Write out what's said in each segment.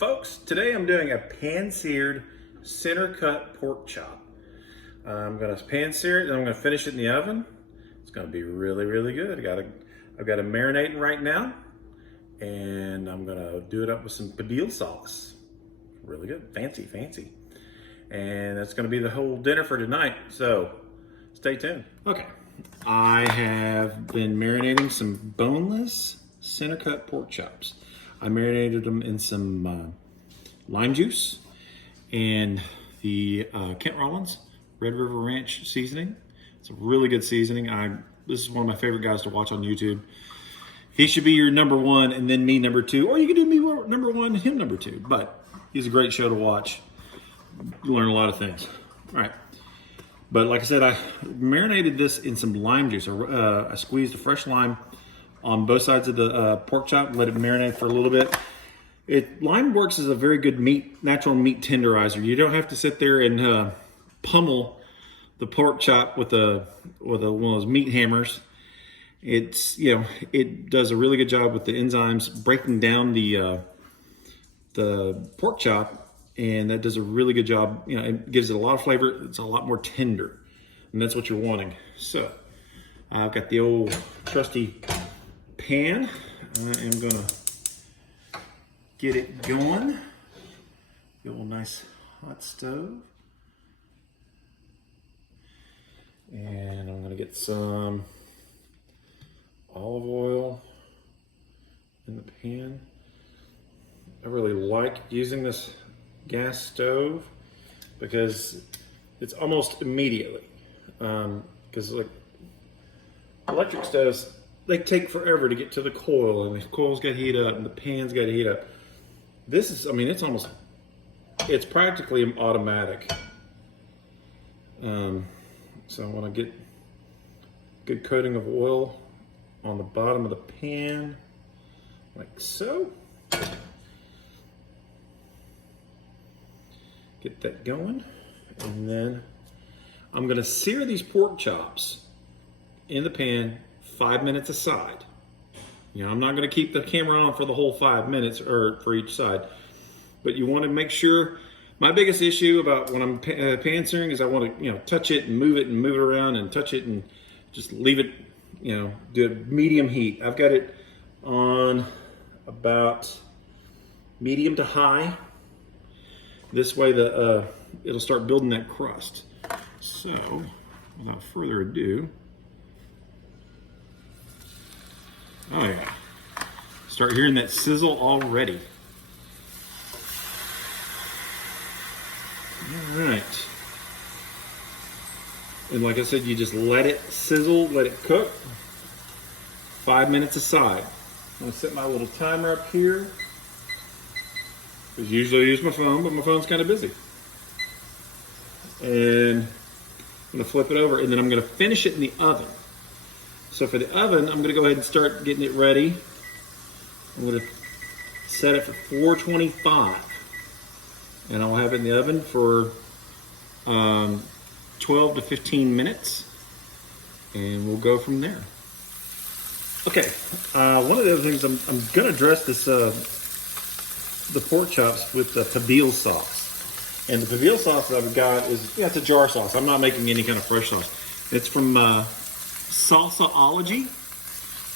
Folks, today I'm doing a pan-seared center cut pork chop. I'm gonna pan-sear it and I'm gonna finish it in the oven. It's gonna be really, really good. I've got it marinating right now, and I'm gonna do it up with some Pibil sauce. Really good, fancy. And that's gonna be the whole dinner for tonight, so stay tuned. Okay, I have been marinating some boneless center cut pork chops. I marinated them in some lime juice and the Kent Rollins Red River Ranch seasoning. It's a really good seasoning. This is one of my favorite guys to watch on YouTube. He should be your number one and then me number two, or you can do me number one and him number two, but he's a great show to watch. You learn a lot of things. All right. But like I said, I marinated this in some lime juice. I squeezed a fresh lime on both sides of the pork chop, let it marinate for a little bit. Lime works as a very good natural meat tenderizer. You don't have to sit there and pummel the pork chop with one of those meat hammers. It does a really good job with the enzymes breaking down the pork chop, and that does a really good job. It gives it a lot of flavor. It's a lot more tender, and that's what you're wanting. So I've got the old trusty pan. I am gonna get it going. The old nice hot stove. And I'm gonna get some olive oil in the pan. I really like using this gas stove because it's almost immediately. Because like electric stoves, they take forever to get to the coil, and the coil's got to heat up and the pan's got to heat up. This is, it's practically automatic. So I want to get a good coating of oil on the bottom of the pan, like so. Get that going, and then I'm going to sear these pork chops in the pan 5 minutes aside. I'm not going to keep the camera on for the whole 5 minutes or for each side, but you want to make sure. My biggest issue about when I'm pan searing is I want to touch it and move it around and touch it and just leave it, do a medium heat. I've got it on about medium to high. This way it'll start building that crust. So without further ado, oh yeah, start hearing that sizzle already. All right. And like I said, you just let it sizzle, let it cook. 5 minutes aside. I'm gonna set my little timer up here. Because usually I use my phone, but my phone's kind of busy. And I'm gonna flip it over, and then I'm gonna finish it in the oven. So for the oven, I'm gonna go ahead and start getting it ready. I'm gonna set it for 425. And I'll have it in the oven for 12 to 15 minutes. And we'll go from there. Okay, one of the other things, I'm gonna dress this, the pork chops with the Pibil sauce. And the Pibil sauce that I've got is, it's a jar sauce. I'm not making any kind of fresh sauce. It's from Salsaology.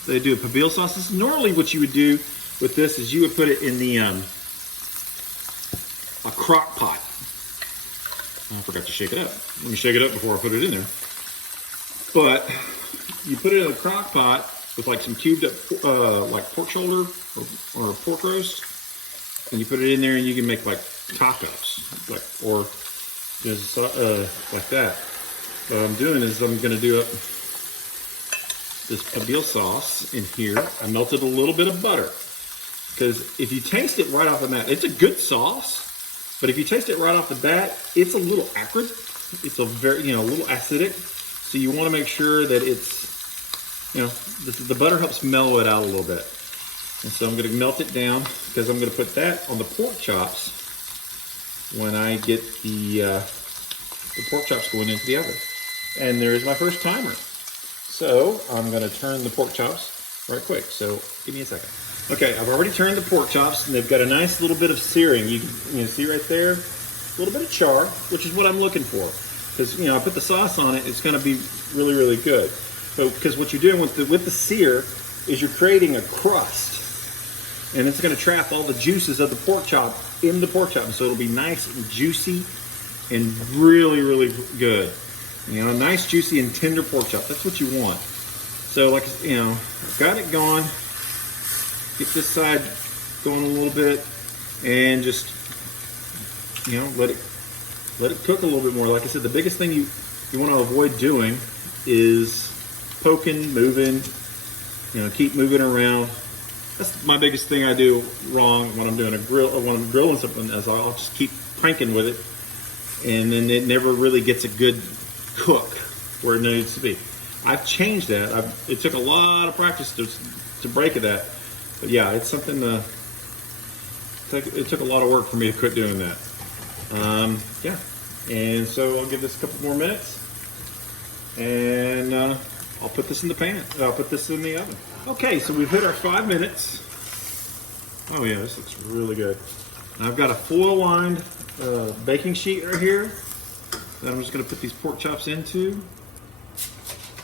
They do a Pibil sauce. This is normally what you would do with this is you would put it in the a crock pot. I forgot to shake it up. Let me shake it up before I put it in there. But you put it in a crock pot with like some cubed up like pork shoulder or pork roast, and you put it in there, and you can make like tacos, or just like that. What I'm doing is I'm going to do up this Pibil sauce in here. I melted a little bit of butter, because if you taste it right off the bat, it's a good sauce. But if you taste it right off the bat, it's a little acrid. It's a very, a little acidic. So you want to make sure that it's, the butter helps mellow it out a little bit. And so I'm going to melt it down, because I'm going to put that on the pork chops when I get the pork chops going into the oven. And there's my first timer. So I'm going to turn the pork chops right quick. So give me a second. Okay, I've already turned the pork chops, and they've got a nice little bit of searing. You can see right there, a little bit of char, which is what I'm looking for. Because I put the sauce on it, it's going to be really, really good. So, because what you're doing with the sear is you're creating a crust, and it's going to trap all the juices of the pork chop in the pork chop, so it'll be nice and juicy and really, really good. A nice, juicy, and tender pork chop. That's what you want. So, like I've got it going. Get this side going a little bit, and just let it cook a little bit more. Like I said, the biggest thing you want to avoid doing is poking, moving. Keep moving around. That's my biggest thing I do wrong when I'm doing when I'm grilling something. Is I'll just keep cranking with it, and then it never really gets a good cook where it needs to be. I've changed that. It took a lot of practice to break that. But yeah, it's something. It took a lot of work for me to quit doing that. Yeah, and so I'll give this a couple more minutes, and I'll put this in the pan. I'll put this in the oven. Okay, so we've hit our 5 minutes. Oh yeah, this looks really good. And I've got a foil-lined baking sheet right here that I'm just going to put these pork chops into,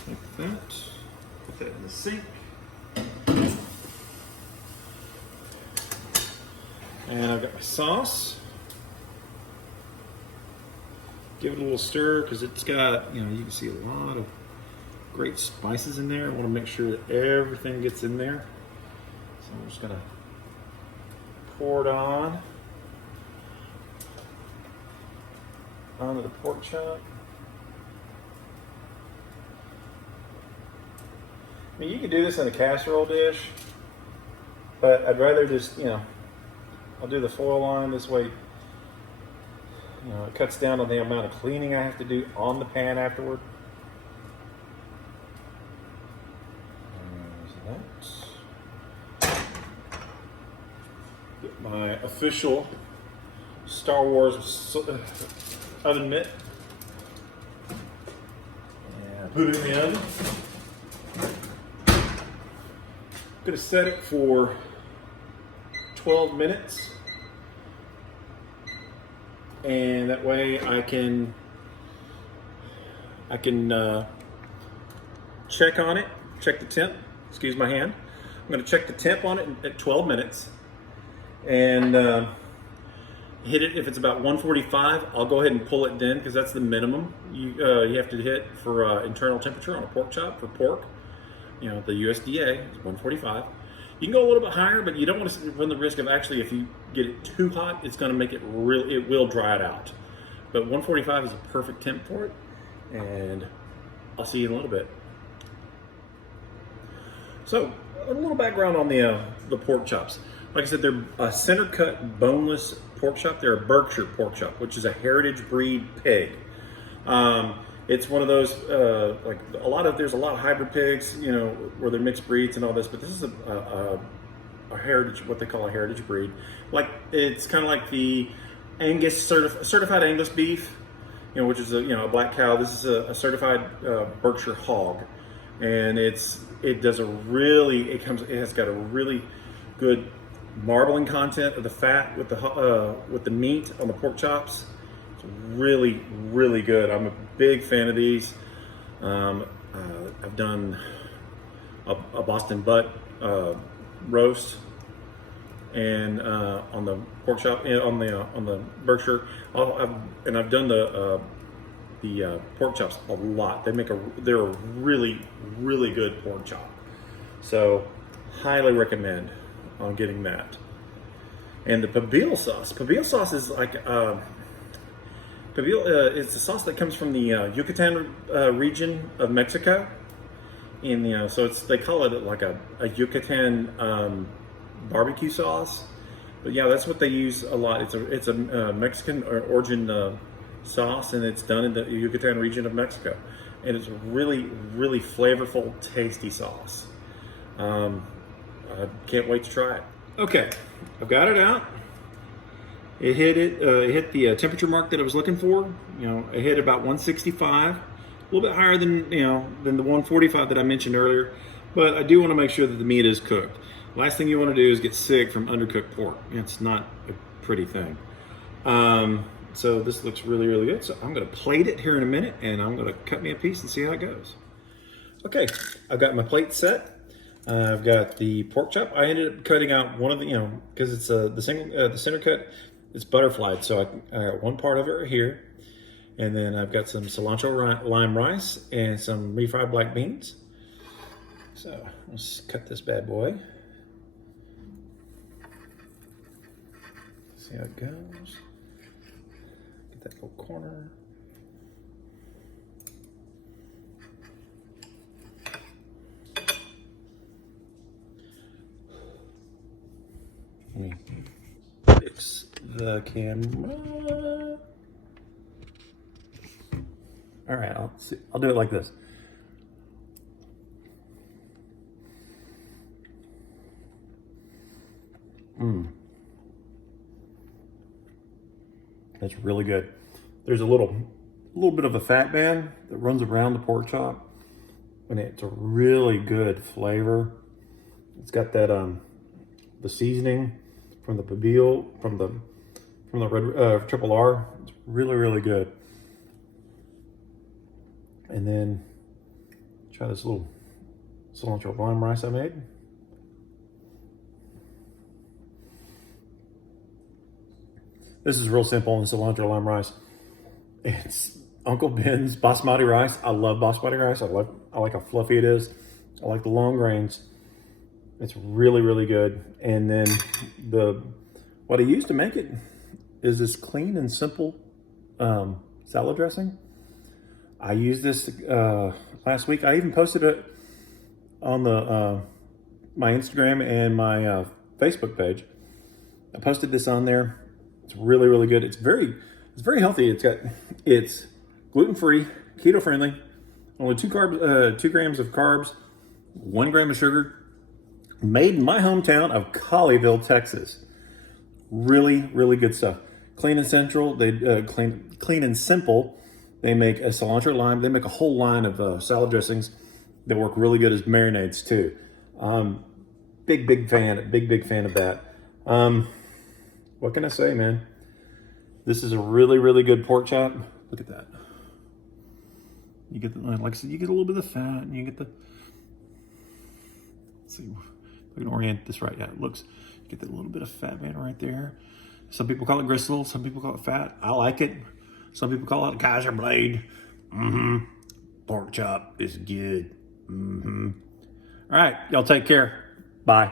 like that. Put that in the sink. And I've got my sauce. Give it a little stir because it's got, you can see a lot of great spices in there. I want to make sure that everything gets in there. So I'm just going to pour it onto the pork chop. I mean, you could do this in a casserole dish, but I'd rather just, I'll do the foil line this way. It cuts down on the amount of cleaning I have to do on the pan afterward. Get my official Star Wars oven mitt. And put it in the oven. I'm going to set it for 12 minutes. And that way I can check on it, check the temp. Excuse my hand. I'm going to check the temp on it at 12 minutes, and hit it if it's about 145. I'll go ahead and pull it then because that's the minimum you have to hit for internal temperature on a pork chop for pork. The USDA is 145. You can go a little bit higher, but you don't want to run the risk of actually, if you get it too hot, it's going to make it it will dry it out. But 145 is a perfect temp for it, and I'll see you in a little bit. So, a little background on the pork chops. Like I said, they're a center cut boneless pork chop. They're a Berkshire pork chop, which is a heritage breed pig. It's one of those, there's a lot of hybrid pigs, where they're mixed breeds and all this, but this is a heritage, what they call a heritage breed. Like, it's kind of like the Angus, certified Angus beef, which is a black cow. This is a certified Berkshire hog. And it has got a really good marbling content of the fat with the meat on the pork chops. It's really, really good. I'm a big fan of these. I've done a Boston butt roast, and on the pork chop, and on the Berkshire, and I've done the pork chops a lot. They're a really, really good pork chop. So highly recommend on getting that. And the Pibil sauce. Pibil sauce is like Pibil. It's a sauce that comes from the Yucatan region of Mexico. So they call it like a Yucatan barbecue sauce. But yeah, that's what they use a lot. It's a Mexican origin sauce, and it's done in the Yucatan region of Mexico, and it's really, really flavorful, tasty sauce. I can't wait to try it. Okay, I've got it out. It hit the temperature mark that I was looking for. It hit about 165, a little bit higher than the 145 that I mentioned earlier. But I do want to make sure that the meat is cooked. Last thing you want to do is get sick from undercooked pork. It's not a pretty thing. So this looks really, really good. So I'm going to plate it here in a minute, and I'm going to cut me a piece and see how it goes. Okay, I've got my plate set. I've got the pork chop. I ended up cutting out one of the, because it's the center cut, it's butterflied. So I got one part of it right here. And then I've got some cilantro lime rice and some refried black beans. So let's cut this bad boy. See how it goes. Get that little corner. Let me fix the camera. All right, I'll do it like this. That's really good. There's a little bit of a fat band that runs around the pork chop, and it's a really good flavor. It's got that the seasoning from the Pibil, from the red triple R. It's really, really good. And then try this little cilantro lime rice I made. This is real simple on cilantro lime rice. It's Uncle Ben's basmati rice. I love basmati rice. I like how fluffy it is. I like the long grains. It's really, really good. And then what I use to make it is this clean and simple salad dressing. I used this last week. I even posted it on my Instagram and my Facebook page. I posted this on there. It's really, really good. It's very healthy. It's gluten-free, keto-friendly, only 2 grams of carbs, 1 gram of sugar. Made in my hometown of Colleyville, Texas. Really, really good stuff. Clean and central. They clean and simple. They make a cilantro lime. They make a whole line of salad dressings that work really good as marinades too. Big fan of that. What can I say, man? This is a really, really good pork chop. Look at that. You get the, like I said, you get a little bit of fat, and you get the. Let's see, if I can orient this right. Yeah, it looks. You get that little bit of fat man right there. Some people call it gristle. Some people call it fat. I like it. Some people call it Kaiser blade. Pork chop is good. All right, y'all take care. Bye.